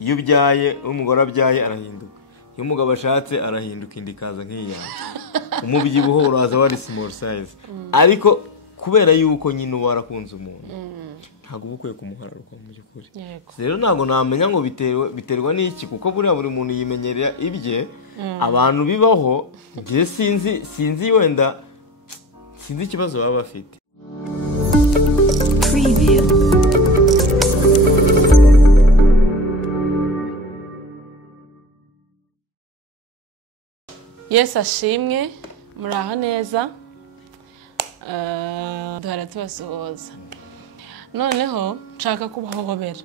iyo ubyaye umugore abyaye arahinduka, iyo umugabo ashatse arahinduka indi kaza nk'iya umubyibuho uraza wari small size ariko kubera yuko nyine uba warakunze umuntu ntabwo uba ukwiye kumuhararuka mu by'ukuri. Rero ntabwo namenya ngo biterwa n'iki kuko buriya buri muntu yimenyerera ibye abantu bibaho njye sinzi wenda sinzi ikibazo baba bafite. Yesu ashimwe muraho neza duhora tubasuhuza noneho nshaka kubahobera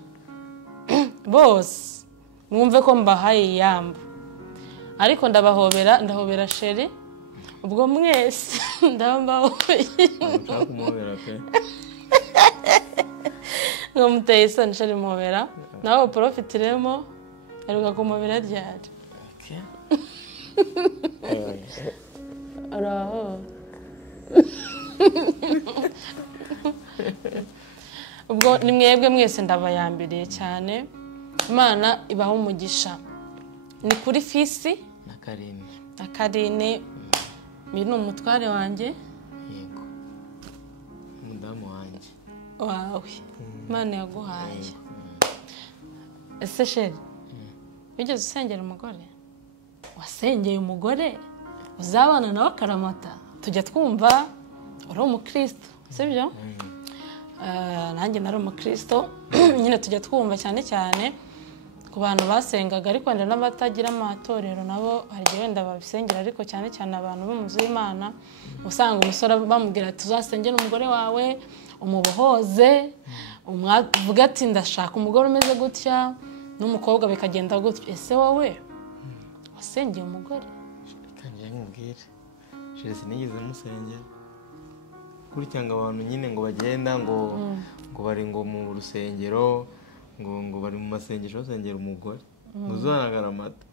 bose mwumve ko mbahaye iyambo ariko ndahobera sheri ubwo mwese ndambahobeye nshaka kumuhobera pe ngo muteye isoni sheri muhobera nawe profitiremo aruka kumuhobera ryari araho ubwo ni mwebwe mwese ndabayambiriye cyane Imana ibaho umugisha ni kuri Fisi na Karine uyu ni umutware wanjye yego umudamu wanjye wawe Imana yaguhaye ese sheri wigeze usengera umugore wasengeye umugore uzabana nawe akaramata tujya twumva uri umukristo sibyo nanjye nari umukristo nyine tujya twumva cyane cyane ku bantu basengaga ariko wenda n'abatagira amatorero nabo hari igihe wenda babisengera ariko cyane cyane abantu bo mu nzu y'Imana usanga umusore bamubwira ati uzasengera umugore wawe umubohoze umwavuga ati ndashaka umugore umeze gutya n'umukobwa bikagenda gutya. Ese wowe wasengeye umugore? Kanjye nkubwire Jesse nigeze musengera kuri cyangwa abantu nyine ngo bagenda ngo bari ngo mu rusengero ngo bari mu masengesho basengera umugore muzanagara amata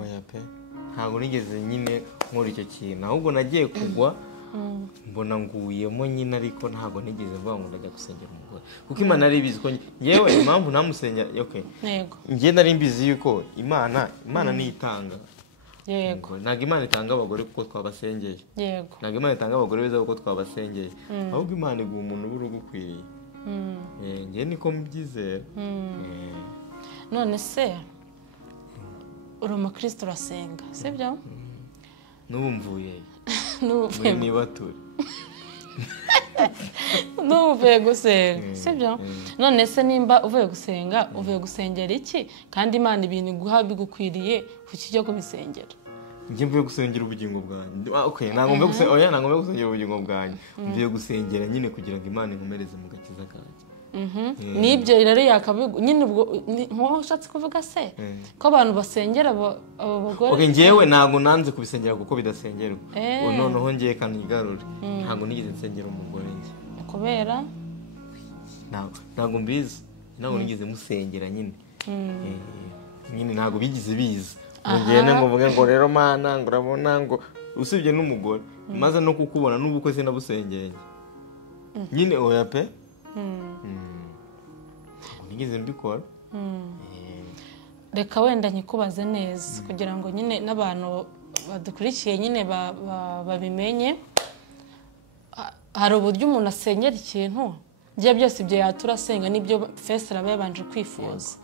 oya pe ntabwo nigeze nyine nkora icyo kintu ahubwo nagiye kugwa mbona nguyemo nyine ariko ntabwo nigeze mvuga ngo ndajya gusengera umugore kuko Imana ari bizi ko yewe impamvu namusengera okay yego ngiye nari mbizi yuko Imana ni itanga yego ntabwo Imana itanga abagore kuko twabasengeye yego ntabwo Imana itanga abagore beza kuko twabasengeye ahubwo Imana iguha umuntu ubura ugukwiriye ngiye niko mbyizera. None se uri umukristo urasenga sibyo? N'ubu mvuye n'uvuye niba turi n'uvuye gusenga sibyo? None se nimba uvuye gusenga uvuye gusengera iki kandi Imana ibintu iguha bigukwiriye kuki cyo kubisengera? Njye mvuye gusengera ubugingo bwanjye okay ntabwo mvuye gusengera oya ntabwo mvuye gusengera ubugingo bwanjye mvuye gusengera nyine kugira ngo Imana inkomereze mu gakiza kanjye. Nibyo rero yakabigu nyine ubwo nko ushatse kuvuga se ko abantu basengera abo bagore. Okay ngewe ntabwo nanze kubisengera kuko bidasengerwa noneho ngiye kanigarure ntabwo nigeze nsengera umugore njye kubera ntabwo mbizi ntabwo nigeze musengera nyine nyine ntabwo bigize biza ngene ngo mvuge ngo rero Mana ngo urabona ngo usibye n'umugore maze no kukubona n'ubukwe se nabusengeye nyine oya pe nigeze mbikora. Reka wenda nyikubaze neza kugira ngo nyine n'abantu badukurikiye nyine babimenye hari uburyo umuntu asengera ikintu ngiye byose ibyo yaturasenga nibyo Fesi aba yabanje kwifuza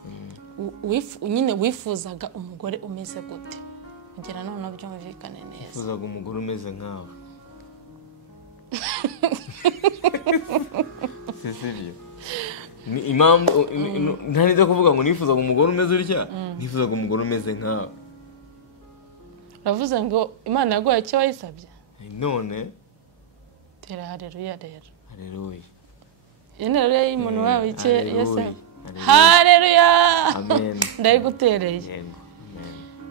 nyine wifuzaga umugore umeze gute kugira none byumvikane neza? Wifuzaga umugore umeze nkawe sisibyo ni impamvu ntaniza kuvuga ngo nifuzaga umugore umeze utya nifuzaga umugore umeze nkawe. Uravuze ngo Imana yaguhaye icyo wayisabye none tera haleluya rero haleluya haleluya y'umuntu wawe icyo yasabye haleluya amen ndayigutereye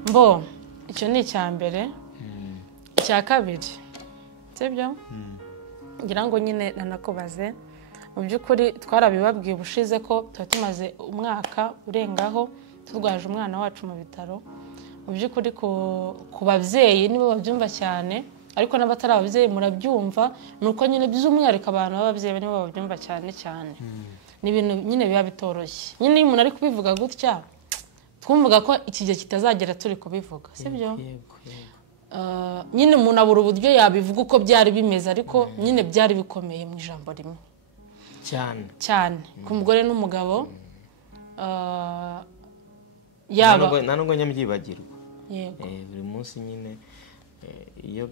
mbo icyo ni icya mbere icya kabiri sibyo ngira ngo nyine nanakubaze mu by'ukuri twarabibabwiye ubushize ko tuba tumaze umwaka urengaho turwaje umwana wacu mu bitaro mu by'ukuri ku babyeyi nibo babyumva cyane ariko n'abatari ababyeyi murabyumva nuko nyine by'umwihariko abantu b'ababyeyi nibo babyumva cyane cyane ni ibintu nyine biba bitoroshye nyine iyo umuntu ari kubivuga gutya twumvaga ko iki gihe kitazagera turi kubivuga sibyo yego nyine umuntu abura uburyo yabivuga uko byari bimeze ariko nyine byari bikomeye mu ijambo rimwe cyane ku mugore n'umugabo yaba nta nubwo nyabyibagirwa yego buri munsi nyine iyo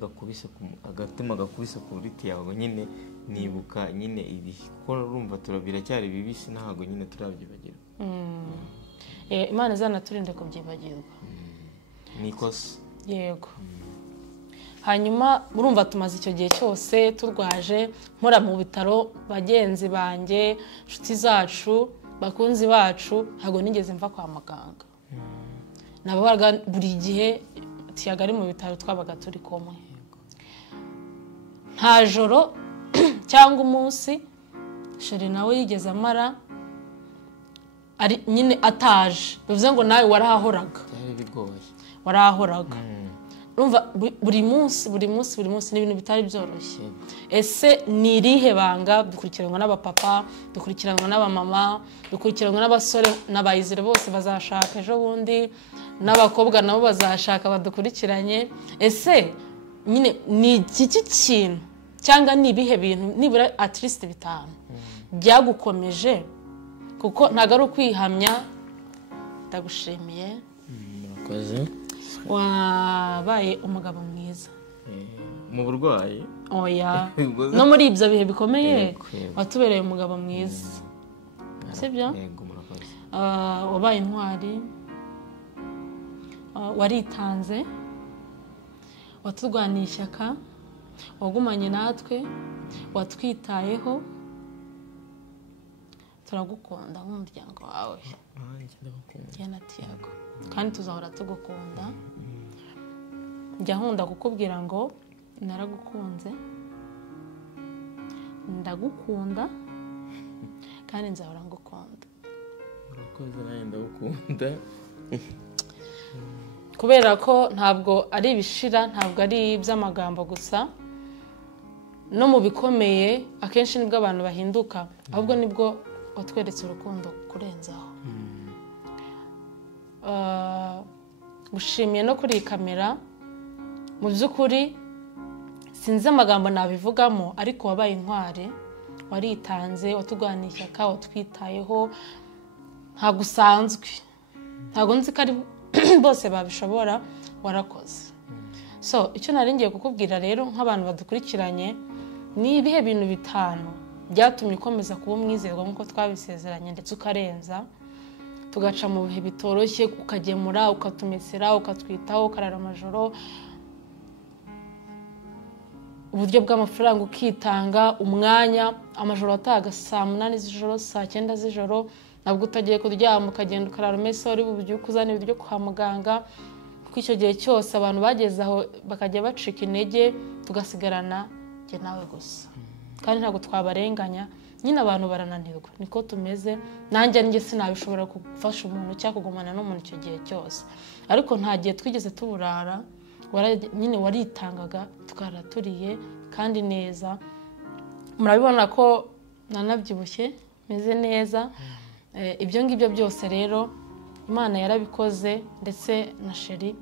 agatima gakubise kuri tiyago nyine nibuka nyine ibihe kuko urumva biracyari bibisi ntabwo nyine turabyibagirwa Imana izanaturinde kubyibagirwa ni ikosa yego hanyuma murumva tumaze icyo gihe cyose turwaje nkora mu bitaro bagenzi banjye inshuti zacu bakunzi bacu ntabwo nigeze mva kwa muganga nabaga buri gihe Tiyago ari mu bitaro twabaga turi kumwe nta joro cyangwa umunsi sheri nawe yigeze amara ari nyine ataje bivuze ngo nawe warahahoraga byari bigoye warahahoraga urumva buri munsi ni ibintu bitari byoroshye ese ni irihe banga dukurikiranwa n'abapapa dukurikiranwa n'abamama dukurikiranwa n'abasore n'abayizire bose bazashaka ejo bundi n'abakobwa nabo bazashaka badukurikiranye ese nyine ni iki kintu cyangwa ni ibihe bintu nibura at least 5 byagukomeje kuko ntago ari ukwihamya ndagushimiye murakoze wabaye umugabo mwiza mu burwayi oya no muri ibyo bihe bikomeye watubereye umugabo mwiza sibyo yego murakoze wabaye intwari waritanze waturwaniye ishyaka wagumanye natwe watwitayeho turagukunda nk'umuryango wawe njye na Tiyago kandi tuzahora tugukunda njya nkunda kukubwira ngo naragukunze ndagukunda kandi nzahora ngukunda murakoze nawe ndagukunda kubera ko ntabwo ari ibishira ntabwo ari iby'amagambo gusa no mu bikomeye akenshi nibwo abantu bahinduka ahubwo nibwo watweretse urukundo kurenzaho gushimiye no kuri iyi kamera mu by'ukuri sinzi amagambo nabivugamo ariko wabaye intwari waritanze waturwaniye ishyaka watwitayeho ntabwo usanzwe ntabwo nzi ko ari bose babishobora warakoze so icyo nari ngiye kukubwira rero nk'abantu badukurikiranye ni ibihe bintu 5 byatumye ukomeza kuba umwizerwa nk'uko twabisezeranye ndetse ukarenza tugaca mu bihe bitoroshye ukagemura ukatumesera ukatwitaho ukarara amajoro uburyo bw'amafaranga ukitanga umwanya amajoro ataga saa 8 z'ijoro saa 9 z'ijoro nabwo utagiye kuryama ukagenda ukarara umese uri bubyuke uzana ibiryo kwa muganga kuko icyo gihe cyose abantu bageze aho bakajya bacika intege tugasigarana njye nawe gusa kandi ntabwo twabarenganya nyine abantu barananirwa niko tumeze nanjye njye sinabishobora gufasha umuntu cyangwa kugumana n'umuntu icyo gihe cyose ariko nta gihe twigeze tuburara nyine waritangaga twaraturiye kandi neza murabibona ko nanabyibushye meze neza ibyo ngibyo byose rero Imana yarabikoze ndetse na sheri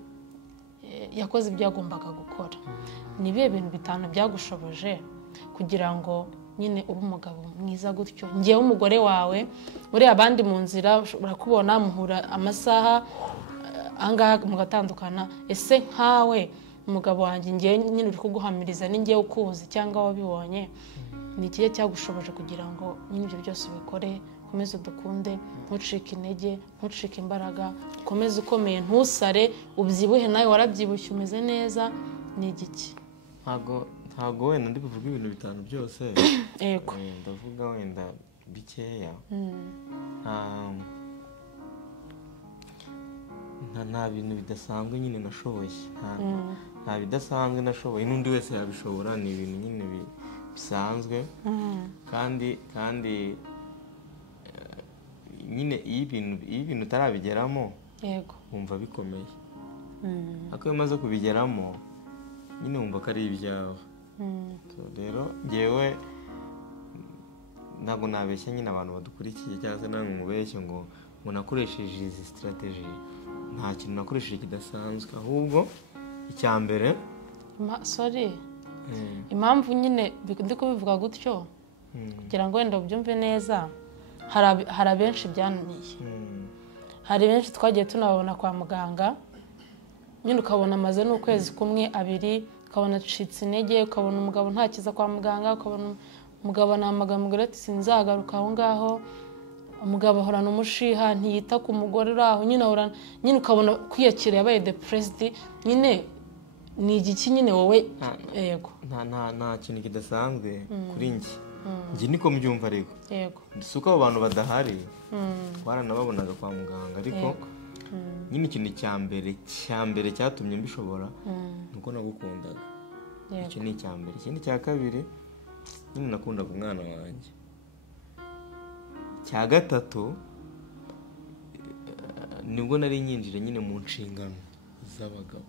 yakoze ibyo yagombaga gukora ni ibihe bintu 5 byagushoboje kugira ngo nyine ube umugabo mwiza gutyo ngewe umugore wawe uri abandi mu nzira urakubona muhura amasaha angaha mugatandukana ese nkawe umugabo wanjye ngewe nyine uri kuguhamiriza ni ngewe ukuzi cyangwa wabibonye ni ikihe cyagushoboje kugira ngo nyine ibyo byose ubikore ukomeze udukunde ntucike intege ntucike imbaraga ukomeze ukomeye ntusare ubyibuhe nawe warabyibushye umeze neza ni igiki ntabwo wenda ndi kuvuga ibintu 5 byose yego ndavuga wenda bikeya nta bintu bidasanzwe nyine nashoboye nta bidasanzwe nashoboye n'undi wese yabishobora ni ibintu nyine bisanzwe kandi nyine iyo ibintu utarabigeramo yego wumva bikomeye ariko iyo umaze kubigeramo nyine wumva ko ari ibyawe rero ngewe ntabwo nabeshya nyine abantu badukurikiye cyangwa se namwe mubeshye ngo ngo nakoresheje izi strategy, nta kintu nakoresheje kidasanzwe, ahubwo icya mbere impamvu nyine ndi kubivuga gutyo kugira ngo wenda ubyumve neza, hari abenshi byananiye, hari benshi twagiye tunabona kwa muganga, nyine ukabona amaze n'ukwezi kumwe abiri, ukabona acitse intege, ukabona umugabo ntakiza kwa muganga, ukabona umugabo namaga mugore ati sinzagaruka aho ngaho, umugabo ahorana umushiha, ntiyita ku mugore uraho, nyine ukabona kwiyakira yabaye depressed. Nyine ni igiki nyine wowe? Yego, nta kintu kidasanzwe kuri njye niko mbyumva, ariko yego si uko abo bantu badahari, twaranababonaga kwa muganga, ariko nyine ikintu cya mbere cyatumye mbishobora nuko nagukundaga. Icyo ni icya mbere. Ikindi cya kabiri, nyine nakundaga umwana wanjye. Cya gatatu, nibwo nari nyinjire nyine mu nshingano z'abagabo.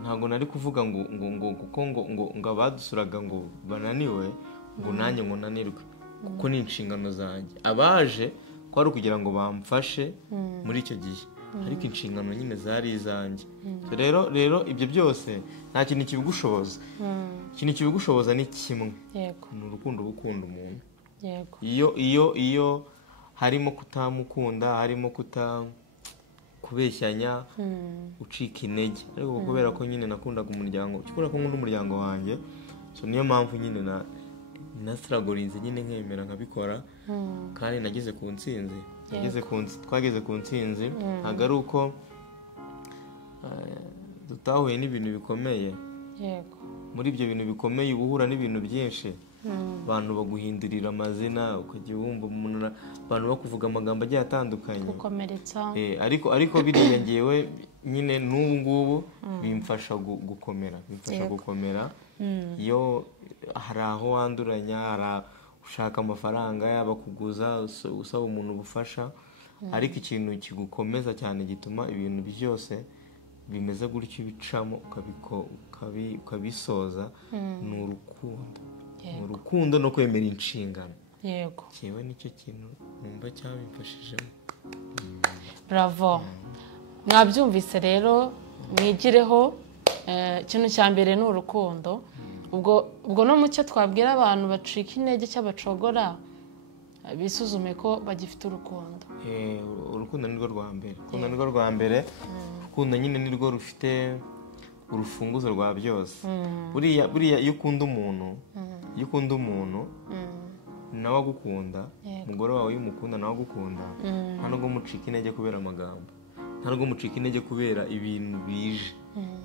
Ntago nari kuvuga ngo abadusuraga ngo bananiwe ngo nanjye ngo nanirwe, kuko ni inshingano zanjye. Abaje kwari kugira ngo bamfashe muri icyo gihe, ariko inshingano nyine zari izanjye. Rero ibyo byose nta kintu kibigushoboza. Ikintu kibigushoboza ni kimwe, ni urukundo, gukunda umuntu. Iyo harimo kutamukunda, harimo kubeshyanya, ucika intege. Ariko kubera ko nyine nakundaga umuryango, kubera ko nkunda umuryango wanjye, so niyo mpamvu nyine nasiragorinze nyine nkemera nkabikora, kandi nageze ku ntsinzi. Twageze ku ntsinzi. Ntabwo ari uko dutahuye n'ibintu bikomeye. Muri ibyo bintu bikomeye uba uhura n'ibintu byinshi, abantu baguhindurira amazina, ukajya wumva abantu bakuvuga amagambo agiye atandukanye, gukomeretsa. Ariko biriya ngewe nyine n'ubu ngubu bimfasha gukomera, iyo hari aho wanduranya, hari ushaka amafaranga, yaba kuguza, usaba umuntu ubufasha, ariko ikintu kigukomeza cyane gituma ibintu byose bimeze gutyo bicamo ukabisoza, ni urukundo no kwemera inshingano. Yego, cyewe nicyo kintu numva cyabimfashijemo. Bravo. Mwabyumvise rero, mwigireho. Ikintu cya mbere ni urukundo. Ubwo no mucyo twabwira abantu bacika intege cy'abacogora, bisuzume ko bagifite urukundo. Urukundo nirwo rwa mbere. Urukundo nyine nirwo rufite urufunguzo rwa byose. Buriya iyo ukunda umuntu nawe agukunda, umugore wawe iyo umukunda nawe agukunda, nta nubwo mucika intege kubera amagambo, nta nubwo mucika intege kubera ibintu bije.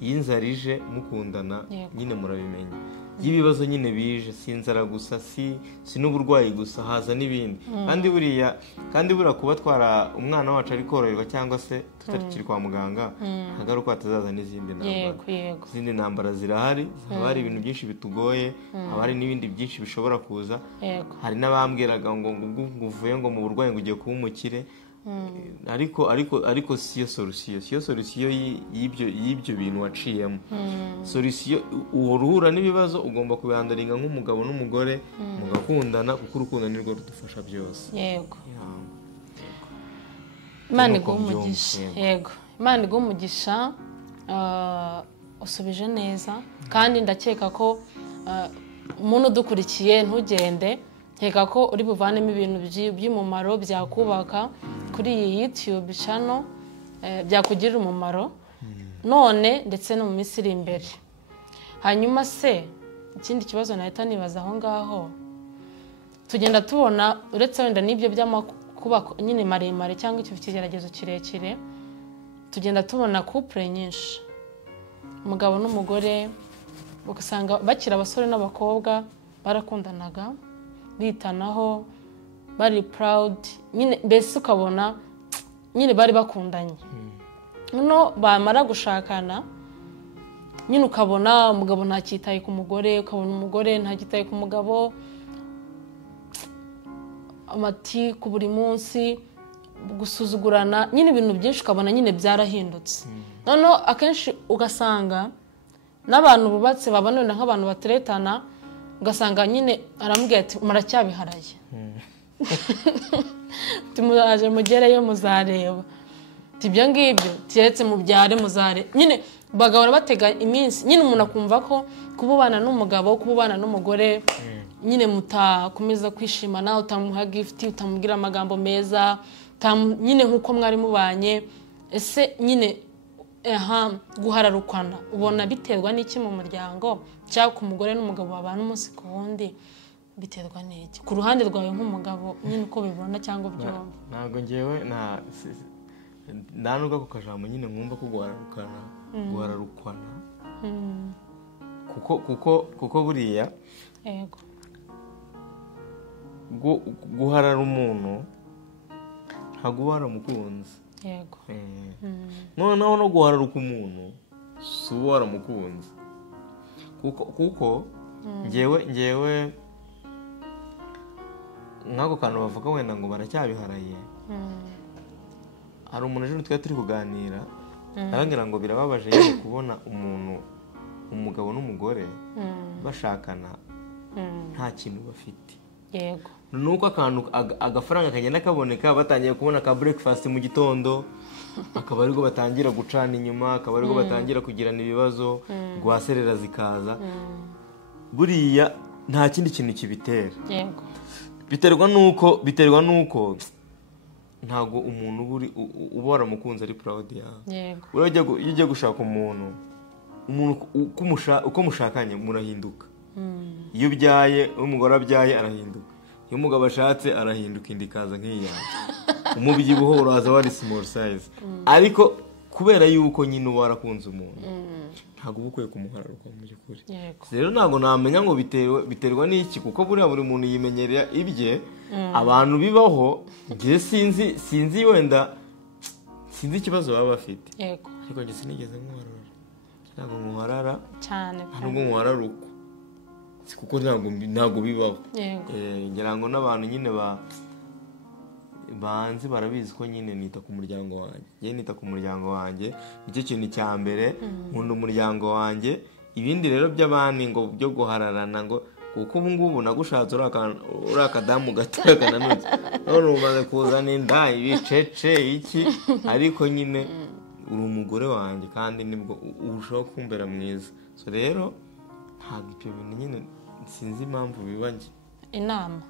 Iyo inzara ije mukundana, nyine murabimenya. Iyo ibibazo nyine bije, si inzara gusa, si n'uburwayi gusa, haza n'ibindi. Kandi buriya kuba twara umwana wacu ari koroherwa cyangwa se tutakiri kwa muganga, ntabwo ari uko hatazaza n'izindi ntambara. Izindi ntambara zirahari, haba hari ibintu byinshi bitugoye, haba hari n'ibindi byinshi bishobora kuza. Hari n'abambwiraga ngo uvuye ngo mu burwayi ngo ugiye kuba umukire, ariko siyo solusiyo y'ibyo bintu waciyemo. Solusiyo, uhura n'ibibazo ugomba kubihandaringa nk'umugabo n'umugore, mugakundana, kuko urukundo nirwo rudufasha byose. Yego, Imana iguhe umugisha. Yego, Imana iguhe umugisha. Usubije neza, kandi ndakeka ko umuntu udukurikiye ntugende, nkeka ko uri buvanemo ibintu by'umumaro byakubaka kuri iyi YouTube channel, byakugirira umumaro none ndetse no mu minsi iri imbere. Hanyuma se ikindi kibazo nahita nibaza aho ngaho, tugenda tubona uretse wenda n'ibyo by'amakuba nyine maremare cyangwa icyo kigeragezo kirekire, tugenda tubona couple nyinshi, umugabo n'umugore, ugasanga bakira abasore n'abakobwa barakundanaga, bitanaho, bari proud, nyine mbese ukabona nyine bari bakundanye. Noneho bamara gushakana, nyine ukabona umugabo ntakitaye ku mugore, ukabona umugore ntakitaye ku mugabo, amati ku buri munsi, gusuzugurana, nyine ibintu byinshi ukabona nyine byarahindutse. Noneho akenshi ugasanga n'abantu bubatse babana nk'abantu bateretana, ugasanga nyine aramubwira ati muracyabiharaye tumuzaje mugereyo muzareba ibyo ngibyo keretse mubyare muzare nyine bagahora batega iminsi nyine umuntu akumva ko kuba ubana n'umugabo kuba ubana n'umugore nyine mutakomeza kwishimana utamuha gift utamubwira amagambo meza nyine nk'uko mwari mubanye ese nyine guhararukana ubona biterwa n'iki mu muryango cyangwa ku mugore n'umugabo babana umunsi ku wundi biterwa n'iki ku ruhande rwawe nk'umugabo nyine uko bibona cyangwa byumva ntabwo ngewe nta nubwo ako kajambo nyine mwumva ko guhararukana kuko buriya yego guharara umuntu ntabwo uba waramukunze yego noneho no guhararuka umuntu si uba waramukunze kuko ngewe nk'ako kantu bavuga wenda ngo baracyabiharaye hari umuntu ejo twari turi kuganira arambwira ngo birababaje nyine kubona umugabo n'umugore bashakana nta kintu bafite yego nuko agafaranga kagenda kaboneka batangiye kubona ka breakfast mu gitondo akaba ariko batangira gucana inyuma akaba ariko batangira kugirana ibibazo rwaserera zikaza buriya nta kindi kintu kibitera yego biterwa nuko ntago umuntu uba waramukunze ari proud yawe yego iyo ugiye gushaka umuntu uko mushakanye murahinduka iyo ubyaye umugore abyaye arahinduka iyo umugabo ashatse arahinduka indi kaza nk'iyanjye umubyibuho uraza wari small size ariko kubera yuko nyine uba warakunze umuntu ntabwo uba ukwiye kumuhararuka mu by'ukuri rero ntabwo namenya ngo biterwa n'iki kuko buriya buri muntu yimenyerera ibye abantu bibaho ngiye sinzi wenda sinzi ikibazo baba bafite ariko njye sinigeze nkuharara ntabwo nkuharara cyane ntabwo nkuhararuka kuko ntabwo bibaho ngira ngo n'abantu nyine banzi barabizi ko nyine nita ku muryango wanjye njye nita ku muryango wanjye nicyo kintu cya mbere nkunda umuryango wanjye ibindi rero by'abandi ngo byo guhararana ngo kuko ubu ngubu nagushatse uri akadamu gatoya kananutse none umaze kuzana inda ibicece iki ariko nyine uri umugore wanjye kandi nibwo urushaho kumbera mwiza so rero ntabwo ibyo bintu nyine sinzi impamvu biba njye inama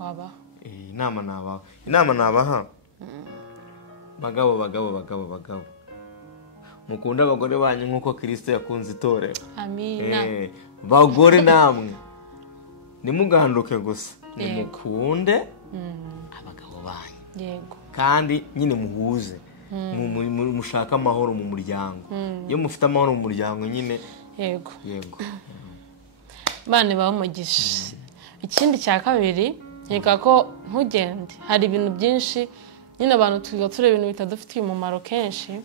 wabaha inama nabaha bagabo mukunda abagore banyu nk'uko Kristo yakunze itorero amina bagore namwe nimuganduke gusa nimukunde abagabo banyu yego kandi nyine muhuze mushaka amahoro mu muryango iyo mufite amahoro mu muryango nyine yego bane bamugisha ikindi cya kabiri nkeka ko ntugende hari ibintu byinshi nyine abantu twiga tureba ibintu bitadufitiye umumaro kenshi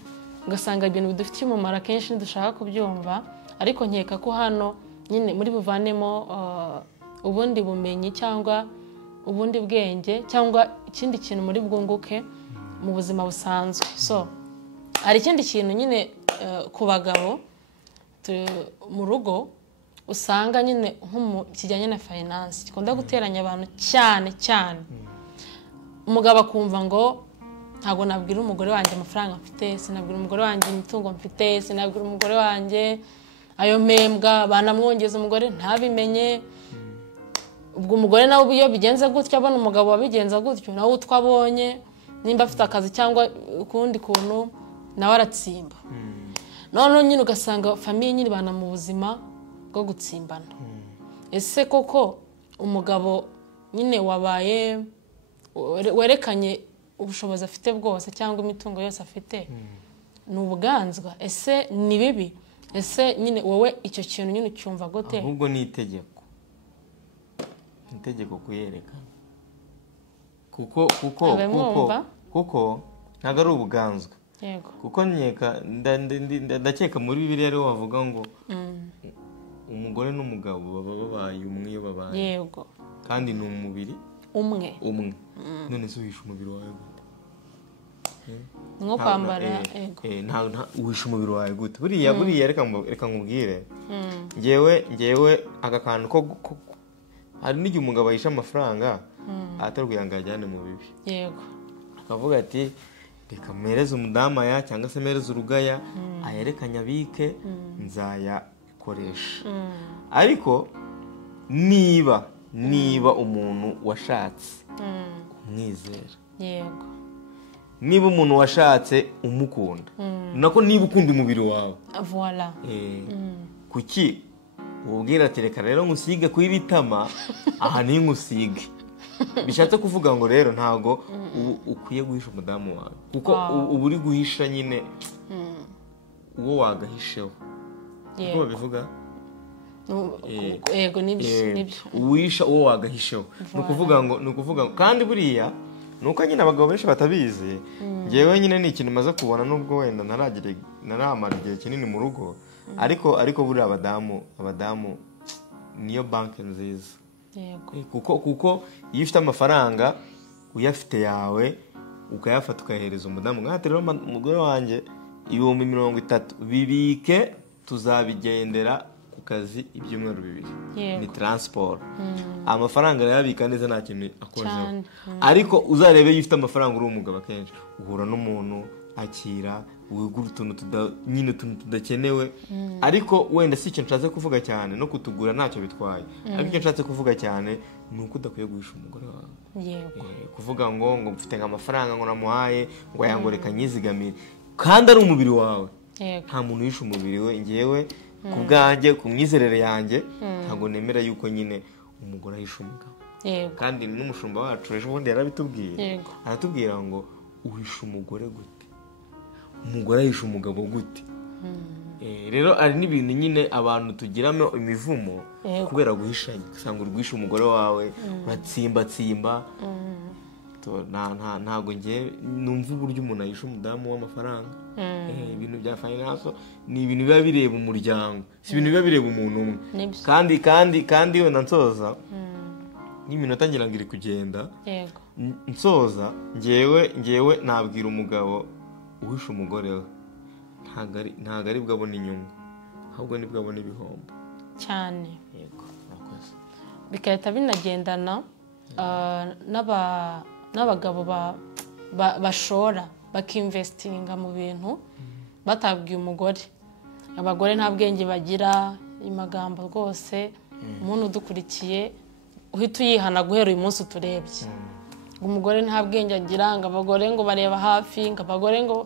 ugasanga ibintu bidufitiye umumaro kenshi ntidushaka kubyumva ariko nkeka ko hano nyine muri buvanemo ubundi bumenyi cyangwa ubundi bwenge cyangwa ikindi kintu muri bwunguke mu buzima busanzwe so hari ikindi kintu nyine ku bagabo mu rugo usanga nyine kijyanye na finance gikunda guteranya abantu cyane umugabo akumva ngo ntabwo nabwira umugore wanjye amafaranga mfite sinabwira umugore wanjye imitungo mfite sinabwira umugore wanjye ayo mpembwa banamwongeza umugore ntabimenye ubwo umugore nawe iyo bigenze gutyo abona umugabo wabigenza gutyo nawe utwo abonye nimba afite akazi cyangwa ukundi kuntu nawe aratsimba noneho nyine ugasanga famiye nyine bana mu buzima bwo gutsimbana ese koko umugabo nyine wabaye werekanye ubushobozi afite bwose cyangwa imitungo yose afite ni ubuganzwa ese ni bibi ese nyine wowe icyo kintu nyine ucyumva gute ahubwo ni itegeko kuyerekana kuko ntabwo ari ubuganzwa kuko ndakeka muri Bibiliya rero bavuga ngo umugore n'umugabo baba babaye umwe iyo babaye yego kandi ni umubiri umwe none se uhisha umubiri wawe gute nko kwambara uhisha umubiri wawe gute buriya reka nkubwire ngewe aka kantu hari n'igihe umugabo ahisha amafaranga atari kugira ngo ajyane mu bibi, yego, akavuga ati reka mpereze umudamu aya cyangwa se mpereze urugaya ayerekanye abike nzayakoresha. ariko niba umuntu washatse umwizera, yego, niba umuntu washatse umukunda, nako niba ukunda umubiri wawe, voila, kuki ubwira ati reka rero nkusige ku ibitama aha ni nkusige. bishatse kuvuga ngo rero ntago ukwiye guhisha umudamu wawe, kuko uba uri guhisha nyine uwo wagahisheho, uko babivuga. yego, nibyo uwisha uwo wagahisheho, ni ukuvuga ngo kandi buriya nuko nyine abagabo benshi batabizi. ngewe nyine ni ikintu maze kubona, nubwo wenda naramara igihe kinini mu rugo, ariko buriya abadamu niyo banki nziza. kuko iyo ufite amafaranga uyafite yawe ukayafata ukayahereza umudamu, nk'ahati rero umugore wanjye 30,000 bibike tuzabigendera ku kazi ibyumweru 2, ni transport. amafaranga yabika neza nta kintu akozeho. ariko uzarebe iyo ufite amafaranga uri umugabo, akenshi uhura n'umuntu akira wigura utuntu tudakenewe. ariko wenda si icyo nshatse kuvuga cyane, no kutugura ntacyo bitwaye. ariko icyo nshatse kuvuga cyane ni uko udakwiye guhisha umugore wawe. kuvuga ngo mfite nk'amafaranga ngo namuhaye ngo yangoreka nyizigamire, kandi ari umubiri wawe. nta muntu uhisha umubiri we. ngewe ku bwanjye, ku myizerere yanjye, ntabwo nemera yuko nyine umugore ahisha umugabo. kandi n'umushumba wacu ejo bundi yarabitubwiye, aratubwira ngo uhisha umugore gute, umugore ahisha umugabo gute. rero ari n'ibintu nyine abantu tugiramo imivumo kubera guhishanya. usanga uri guhisha umugore wawe, uratsimbatsimba. ntabwo ngiye numva uburyo umuntu ahisha umudamu w'amafaranga. ibintu bya finance ni ibintu biba bireba umuryango, si ibintu biba bireba umuntu umwe. kandi wenda nsoza n'iminota ngira ngo iri kugenda, nsoza ngewe nabwira umugabo uhisha umugore we ntabwo ari bwo abona inyungu, ahubwo ni bwo abona ibihombo cyane. bigahita binagendana n'abagabo bashora bakinvestinga mu bintu batabwiye umugore. abagore nta bwenge bagira, amagambo rwose. umuntu udukurikiye uhita uyihana guhera uyu munsi uturebye, ngo umugore nta bwenge agira, ngo abagore ngo bareba hafi, ngo abagore ngo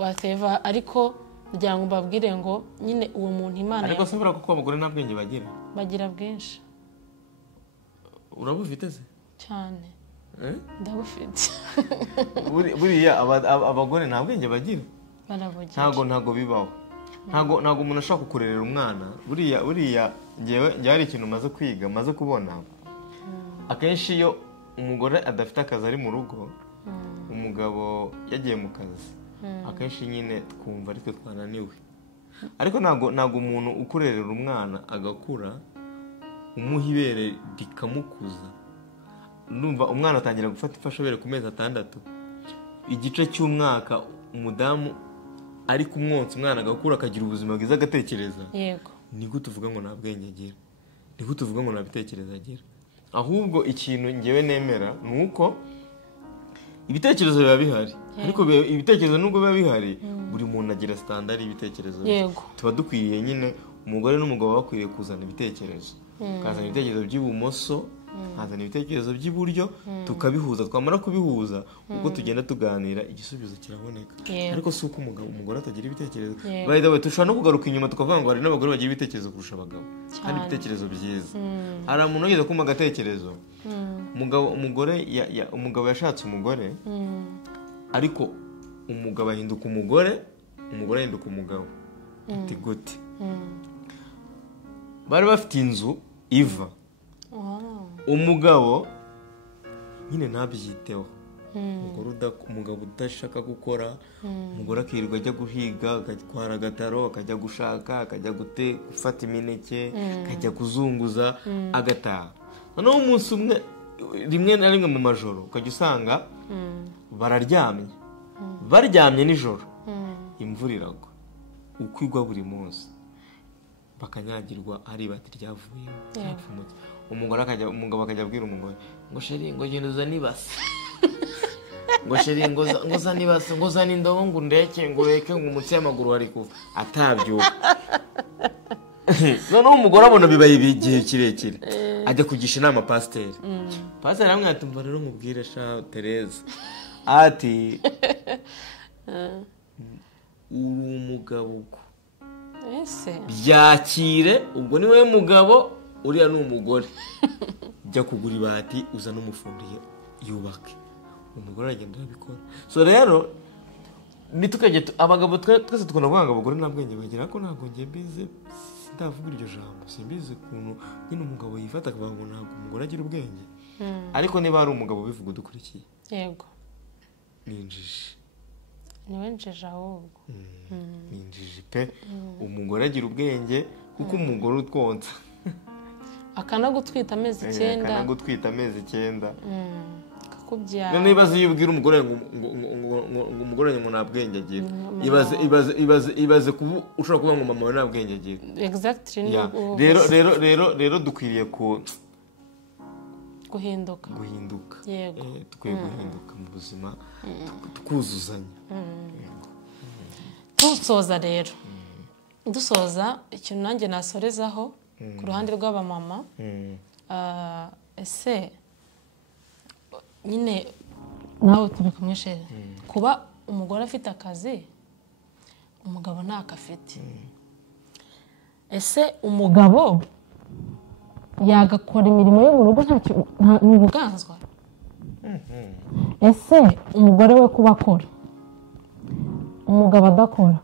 wateva. ariko kugira ngo mbabwire ngo nyine uwo muntu Imana, ariko sibura kuko abagore nta bwenge bagira bwinshi. urabufite se cyane? ndabufite. buriya abagore nta bwenge bagira, ntago bibaho. ntago umuntu ashaka kukurerera umwana. buriya ngewe hari ikintu maze kwiga, maze kubona. akenshi iyo umugore adafite akazi ari mu rugo, umugabo yagiye mu kazi, akenshi nyine twumva ariko twananiwe. ariko ntago umuntu ukurerera umwana agakura umuha ibere rikamukuza. numva umwana atangira gufata ifashabere ku mezi 6, igice cy'umwaka umudamu ari kumwonsa umwana agakura, akagira ubuzima bwiza, agatekereza. niko tuvuga ngo nta bwenge agira, niko tuvuga ngo nta bitekerezo agira. ahubwo ikintu ngewe nemera ni uko ibitekerezo biba bihari, ariko ibitekerezo nubwo biba bihari, buri muntu agira standard y'ibitekerezo. tuba dukwiriye nyine, umugore n'umugabo bakwiriye kuzana ibitekerezo, kazana ibitekerezo by'ibumoso, hazana ibitekerezo by'iburyo, tukabihuza. twamara kubihuza, uko tugenda tuganira, igisubizo kiraboneka. ariko si uko umugore atagira ibitekerezo. by the way, tushobora no kugaruka inyuma tukavuga ngo hari n'abagore bagira ibitekerezo kurusha abagabo, kandi ibitekerezo byiza. hari umuntu wageze kumva agatekerezo, umugabo yashatse umugore, ariko umugabo ahinduka umugore ahinduka umugabo. ati gute? bari bafite inzu iva, umugabo nyine ntabyiteho. umugabo udashaka gukora, umugore akirirwa ajya guhiga, agatwara agataro, akajya gushaka, akajya gufata imineke, akajya kuzunguza, agataha. noneho umunsi umwe, rimwe na rimwe mu majoro, ukajya usanga baryamye nijoro, imvura iragwa, uko igwa buri munsi. bakanyagirwa ari ibati ryavuye ryapfumutse. Umugabo akajya abwira umugore ngo sheri ngo genda uzane ibase ngo sheri ngo uzane ibase ngo uzane indobo ngo ndeke ngo reke ngo umutsi y'amaguru hari kuva atabyuka. Noneho umugore abona bibaye igihe kirekire ajya kugisha inama pasiteri. Pasiteri amwe atumva rero mubwire sha Tereza ati uri umugabo uko byakire ubwo ni we mugabo uriya ni umugore jya kugura ibati uza n'umufundiye yubake. Umugore aragenda arabikora. So rero nitukajye abagabo twese tukunda kuvuga ngo abagore nta bwenge bagira ko ntabwo ngiye mbizi sindavuga iryo jambo simbizi ukuntu nyine umugabo yifata akavuga ngo ntabwo umugore agira ubwenge. Ariko niba ari umugabo bivuga udukurikiye yego ninjije niwe njije ahubwo ninjije pe umugore agira ubwenge kuko umugore utwonsa akanagutwita amezi 9 akakubyara. None ibaze iyo ubwira umugore ngo umugore ngo nta bwenge agira ibaze kuba ushobora kuvuga ngo mama we nta bwenge agira. Exactly. Rero dukwiriye guhinduka yego tukwiye guhinduka mu buzima tukuzuzanya. Dusoza rero dusoza ikintu nanjye nasorezaho ku ruhande rw'abamama ese nyine nawe turi kumwe sheri kuba umugore afite akazi umugabo ntako afite ese umugabo yagakora imirimo yo mu rugo ni ubuganzwa? Ese umugore we kuba akora umugabo adakora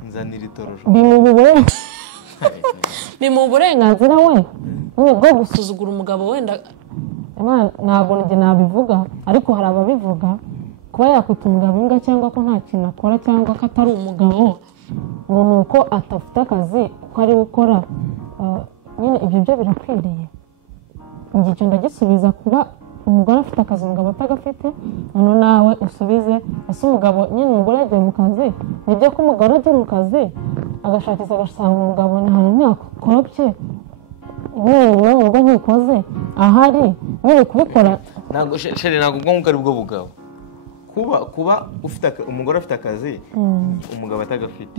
bimu burenganzira we bwo gusuzugura umugabo wenda ntabwo njye nabivuga ariko hari ababivuga kuba yakwita umugabo imbwa cyangwa ko nta kintu akora cyangwa ko atari umugabo ngo ni uko atafite akazi ko ari gukora nyine ibyo byo birakwiriye. Icyo ndagisubiza kuba umugore afite akazi umugabo atagafite hano nawe usubize ese umugabo nyine umugore yagiye mu kazi nibyo ko umugore agiye mu kazi agashakisha agasanga umugabo ntahantu ntakorobye nyine mu rugo ntikoze ahari nyine kubikora ntabwo sheri ntabwo ubwo ari bwo bugabo kuba ufite umugore afite akazi umugabo atagafite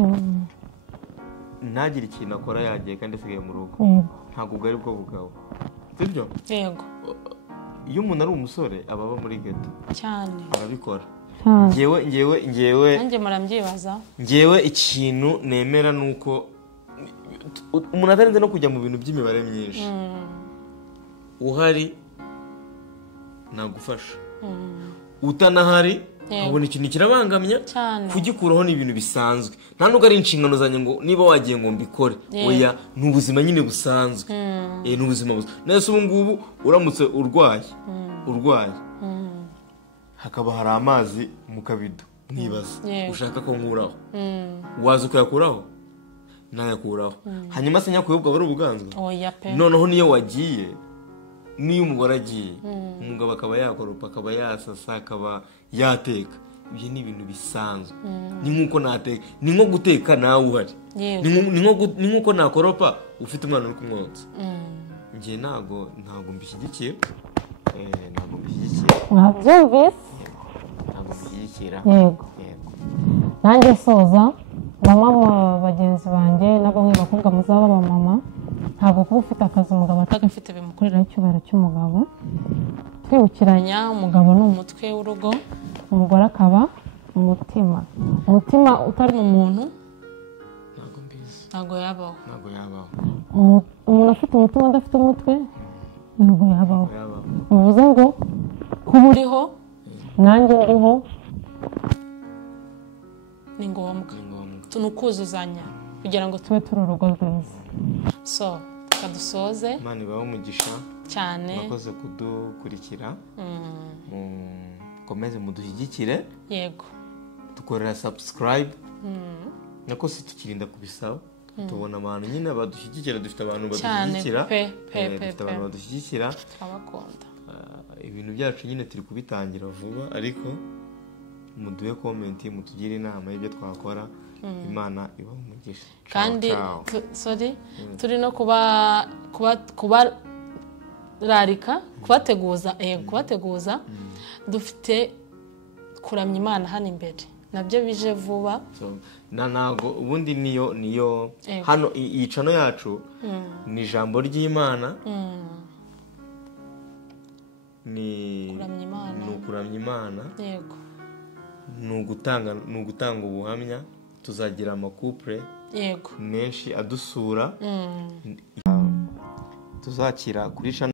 ntagire ikintu akora yagiye kandi asigaye mu rugo ntabwo ubwo ari bwo bugabo sibyo? Yego. Iyo umuntu ari umusore aba aba muri ghetto cyane arabikora. Ngewe nanjye marambyibaza ngewe ikintu nemera nuko umuntu atarinze no kujya mu bintu by'imibare myinshi uhari nagufasha utanahari abona ikintu kirabangamya kugikuraho ni ibintu bisanzwe nta nubwo ari inshingano zanjye ngo niba wagiye ngo mbikore oya ni ubuzima nyine busanzwe ni ubuzima busanzwe. Nese ubu ngubu uramutse urwaye hakaba hari amazi mu kabido mwibaza ushaka ko nkuraho waza ukayakuraho nayakuraho hanyuma se nyakuyobwa bari ubuganzwe noneho niyo wagiye niyo umugore agiye umugabo akaba yakoropa akaba yasasa akaba yateka ibyo ni ibintu bisanzwe. Ni nkuko nateka ni nko guteka nawe uhari ni nkuko nakoropa ufite umwana uri kumwonsa. Ngiye ntago mbishyigikiye mwabyumvise ntabwo mbishyigikira yego nanjye soza bamama bagenzi banjye n'abamwe bakobwa muzaba abamama ntabwo kuba ufite akazi umugabo atagafite bimukorera icyubahiro cy'umugabo. Twibukiranya umugabo ni umutwe w'urugo umugore akaba umutima utari mu muntu ntabwo yabaho. Umuntu afite umutima adafite umutwe ntabwo yabaho. Bivuze ngo kuba uriho nanjye ndiho ni ngombwa tunukuzuzanya kugira ngo tube turi urugo rwiza. So kadusoze Imana ibahe umugisha cyane mwakoze kudukurikira mukomeze mudushyigikire yego dukorera subscribe nako se tukirinda kubisaba tubona abantu nyine badushyigikira dufite abantu badushyigikira dufite abantu badushyigikira abakunda ibintu byacu nyine turi kubitangira vuba ariko muduhe comment mutugire inama y'ibyo twakora Imana iba umugisha kandi turi no kubararika kubateguza dufite kuramya Imana hano imbere nabyo bije vuba ntago ubundi niyo hano iyi cano yacu ni ijambo ry'Imana ni ukuramya Imana yego ni ugutanga ubuhamya tuzagira amakupure yego menshi adusura tuzakira kuri channel